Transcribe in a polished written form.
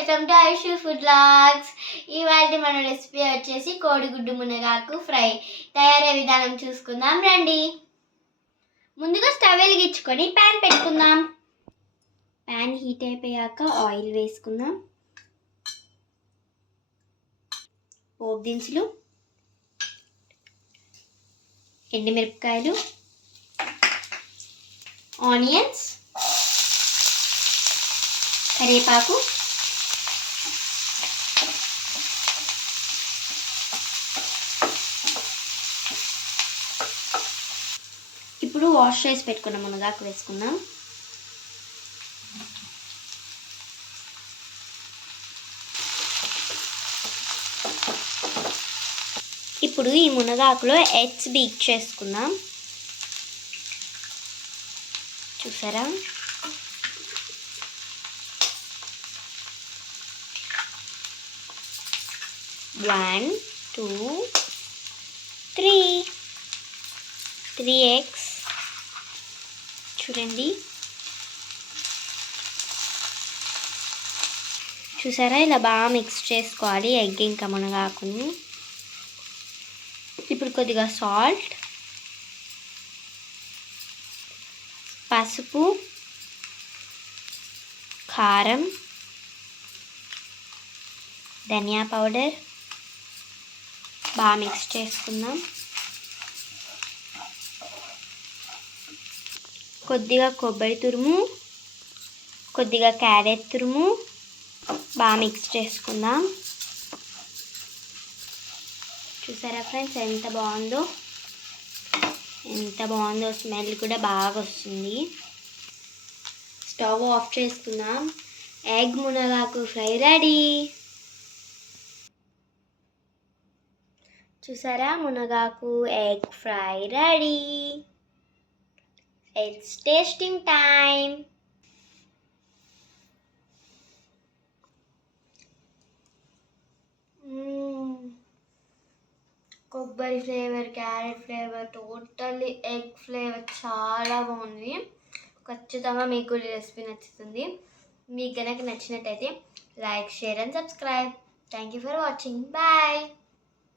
Welcome to Aishu food vlogs. ఇవాళ మన recipe వచ్చేసి కోడిగుడ్డు మునగాకు ఫ్రై. తయారీ విధానం చూసుకుందాం రండి. ముందుగా స్టవ్ వెలిగించుకొని ప్యాన్ పెట్టుకుందాం. ప్యాన్ హీట్ అయిపోయాక ఆయిల్ వేసుకుందాం. పోపు దినుసులు, ఎండుమిరపకాయలు, ఆనియన్స్, కరివేపాకు, ఇప్పుడు వాష్ చేసి పెట్టుకున్న మునగాకు వేసుకుందాం. ఇప్పుడు ఈ మునగాకులో ఎగ్స్ బీట్ చేసుకుందాం. చూసారా, వన్ టూ త్రీ ఎగ్స్ చూడండి. చూసారా, ఇలా బాగా మిక్స్ చేసుకోవాలి ఎగ్ ఇంకా మునగాకుని. ఇప్పుడు కొద్దిగా సాల్ట్, పసుపు, కారం, ధనియా పౌడర్ బాగా మిక్స్ చేసుకుందాం. కొద్దిగా కొబ్బరి తురుము, కొద్దిగా క్యారెట్ తురుము బాగా మిక్స్ చేసుకుందాం. చూసారా ఫ్రెండ్స్, ఎంత బాగుందో స్మెల్ కూడా బాగా వస్తుంది. స్టవ్ ఆఫ్ చేసుకుందాం. ఎగ్ మునగాకు ఫ్రై రెడీ. చూసారా, మునగాకు egg fry ready. It's tasting time. కొబ్బరి flavour, carrot flavour, totally egg flavour చాలా బాగుంది. ఖచ్చితంగా మీకు ఈ రెసిపీ నచ్చుతుంది. మీకు కనుక నచ్చినట్టయితే like, share and subscribe. Thank you for watching. Bye.